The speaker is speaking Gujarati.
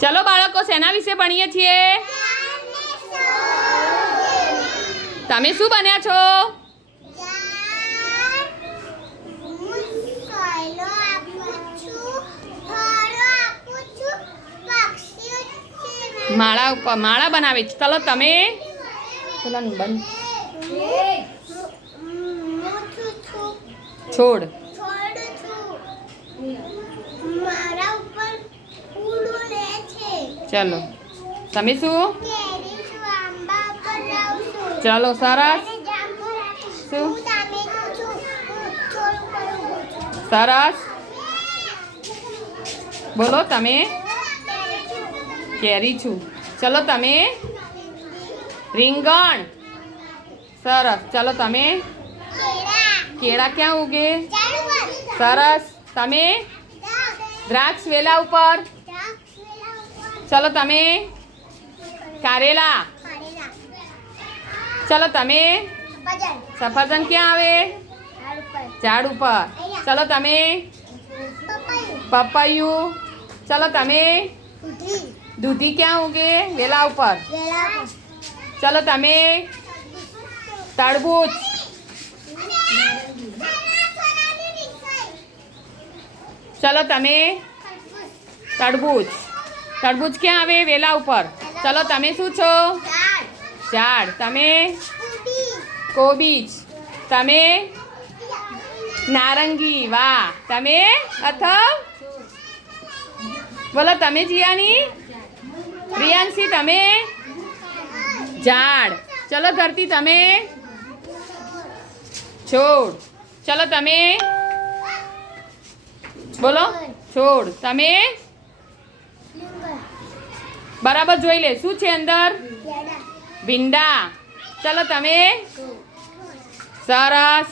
ચલો બાળકો, શેના વિશે ભણીએ છીએ? તમે શું બન્યા છો? માળા ઉપર માળા બનાવે છે. ચલો તમે છોડ. ચલો તમે શું? ચલો સરસ. શું સરસ? બોલો તમે. કેરી છું. ચલો તમે. રીંગણ. સરસ. ચલો તમે. કેળા ક્યાં ઉગે? સરસ. તમે. દ્રાક્ષ વેલા ઉપર. ચલો તમે. કારેલા. ચલો તમે. સફરજન ક્યાં આવે? ઝાડ ઉપર. ચલો તમે. પપૈયું. ચલો તમે. દૂધી ક્યાં ઉગે? વેલા ઉપર. ચલો તમે. તરબૂચ. ચલો તમે. તરબૂચ. તરબૂચ ક્યાં આવે? વેલા ઉપર. ચલો તમે શું છો? ઝાડ. તમે. કોબીજ. તમે. નારંગી. વાહ. તમે. અથવ. બોલો તમે જીયાની. રિયાંશી તમે. ઝાડ. ચલો ધરતી તમે. છોડ. ચલો તમે. બોલો છોડ. તમે. બરાબર જોઈ લે શું છે અંદર? ભીંડા. ચલો તમે. સરસ.